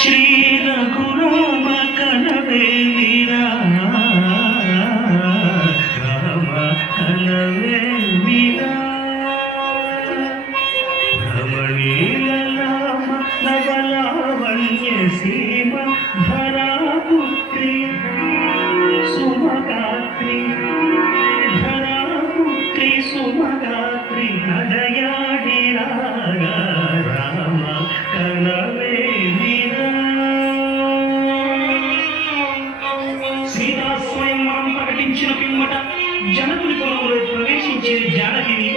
శ్రీ రఘురామ కనవే వీరా రామ కనవే వీరా రమణీయ రామ నవలావణ్య సీమ ధరాపుత్రి సుమగాత్రి ధరాపుత్రి సుమగాత్రి నడయాడి రాగా రామ కనవే వీరా. సీతా స్వయంవరం ప్రకటించిన పిమ్మట జనకుని పొలంలో ప్రవేశించే జానకిని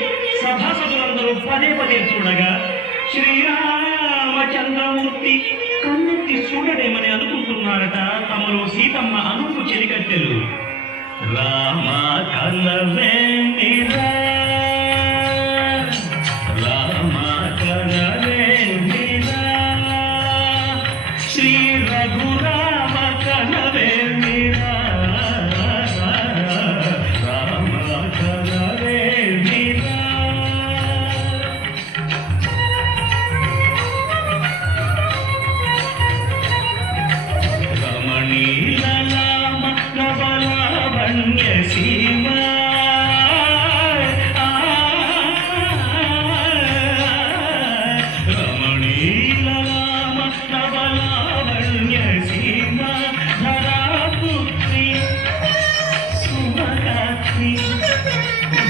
సభాసదులందరూ పదే పదే చూడగా శ్రీరామచంద్రమూర్తి కన్నెత్తి చూడడేమని అనుకుంటున్నారట తమలో సీతమ్మ అనుపు చెలికత్తెలు. రామ కనవే వీరా రామ కనవే వీరా శ్రీ రఘురామ కనవే వీరా రామ కనవే వీరా. రమణీయ రామ నవలావణ్య సీమ రమణీయ రామ నవలావణ్య సీమ ధరాపుత్రి సుమగాత్రి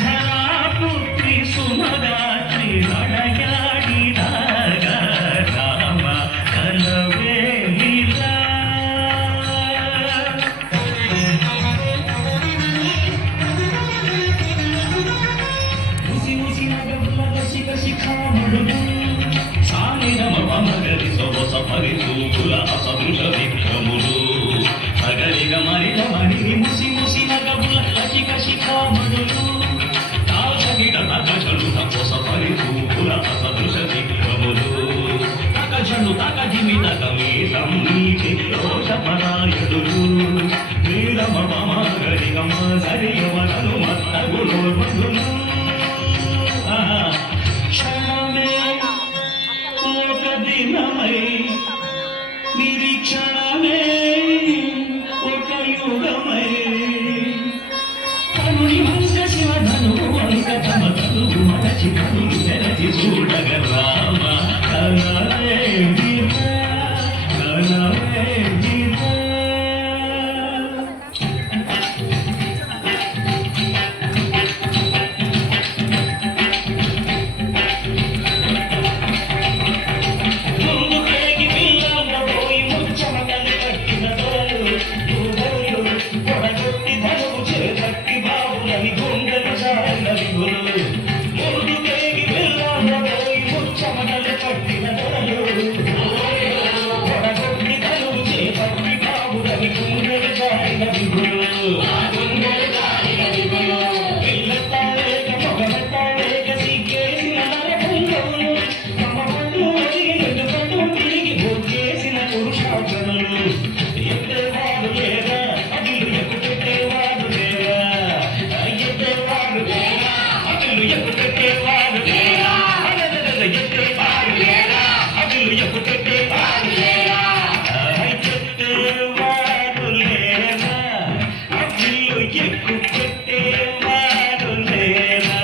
ధరాపుత్రి సుమగాత్రి నడయాడి రాగా రామ కనవే వీరా. ముసి ముసి నగముల శిఖ శిఖామణులు సానిరమ పమగరి సొరస పరిచూపుల అసదృశ విక్రములు సగలిగ మరిల మరిని ముసి ముసి నగముల శిఖ శిఖామణులు తాళగిడ తగజలు తపస పరిచూపుల అసదృశ విక్రములు తగజలు తగజిమి తగమీతం నీటి రోషపరాయుడులు నీలమ పమగరి గమ సరియవనలు మత్తగులో మధులు క్షణమే ఒక దినమై నిరీక్షణమే ఒక యుగమై కనుని హంస శివధను అంక తమ తనువు మరచి కనులు తెరచి చూడగ రామ కనవే వీరా కనవే వీరా. ముందుకేగి పిల్లలబోయి ముచ్చమగలు కట్టిన దొరలు దూదలు పొడగొట్టి ధనువు చేపట్టి బావులని గుండెలు జారినవి గురులు. ముందుకేగి పిల్లలబోయి ముచ్చమగలు కట్టిన దొరలు పొడగొట్టి ధనువు చేపట్టి బావులని గుండెలు జారినవి గురులు. పిల్లతాలేక మొగలతాలేక సిగ్గేసిన నరకుంగవులు తమ పళ్ళు ఒదిగి రెండు పళ్ళు తిరిగి భోగేసిన పురుషార్థములు. ఎత్తేవాడు లేరా అదిలు ఎక్కుపెట్టేవాడు లేరా ఎత్తేవాడు లేరా అదిలు ఎక్కుపెట్టేవాడు లేరా ఎత్తేవాడు లేరా అదిలు ఎక్కుపెట్టేవాడు లేరా ఎత్తేవాడు లేరా అదిలు ఎక్కుపెట్టేవాడు లేరా.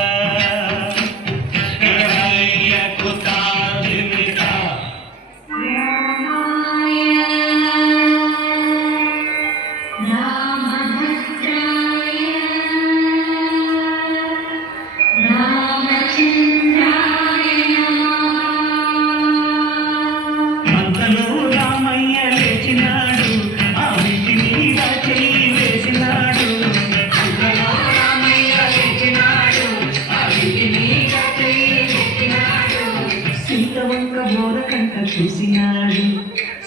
ఎక్కుతాదిమితా రామభద్రాయ రామచంద్రాయ నమః. అంతలో రామయ్య లేచినాడు ఆ విధి మీద చెయ్యి వేసినాడు. అంతలో రామయ్య లేచినాడు ఆ విధి మీద చెయ్యి వేసినాడు. సీతవంక బోరకంట చూసినాడు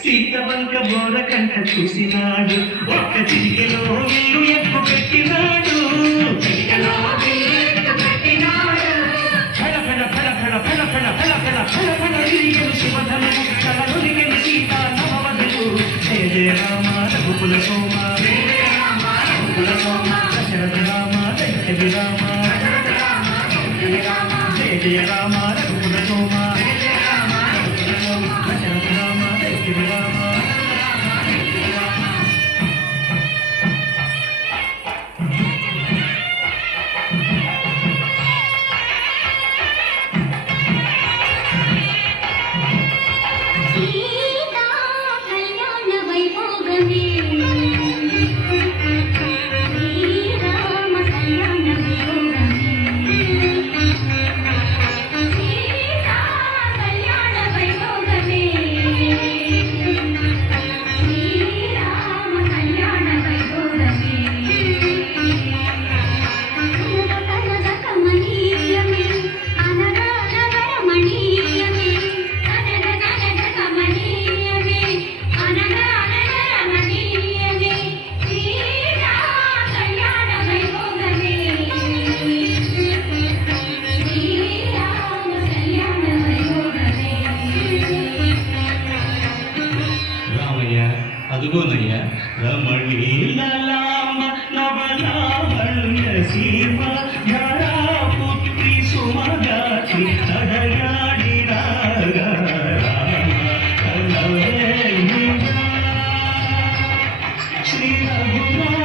సీతవంక బోరకంట చూసినాడు. ఒక్క చిటికెలో వీరు ఎక్కు పెట్టినాడు చిటికెలో వీరు ఎక్కు పెట్టినాడు. ఫల ఫల ఫల ఫల ఫల ఫల ఫల ఫల ఫల ఫల తిరిగెను శివధను తలనురిగెను సీతా నవవధులు. జయ జయ రామ రఘుకుల సోమ జయ జయ రామ రఘుకుల సోమ దశరథ రామ దైత్య విరామ జయ జయ రామ రఘుకుల సోమ జయ జయ రామ రఘుకుల సోమ దశరథ శ్రీరామ సీతా కళ్యాణ వైభోగమే శ్రీరామ కళ్యాణ వైభోగమే సీతా కళ్యాణ వైభోగమే శ్రీరామ కళ్యాణ వైభోగమే కనక కమనీయమే అనగరమణీయమే కనక కమనీయమే అనగరమణీయమే శ్రీరామ కళ్యాణ వైభోగమే శ్రీరామ కళ్యాణ వైభోగమే రామయ్య అదుగోనయ్య రమణీలాంబ నవలావణ్య సీమ ధరాపుత్రి సుమగాచి తడయాడి శ్రీ రఘునాథ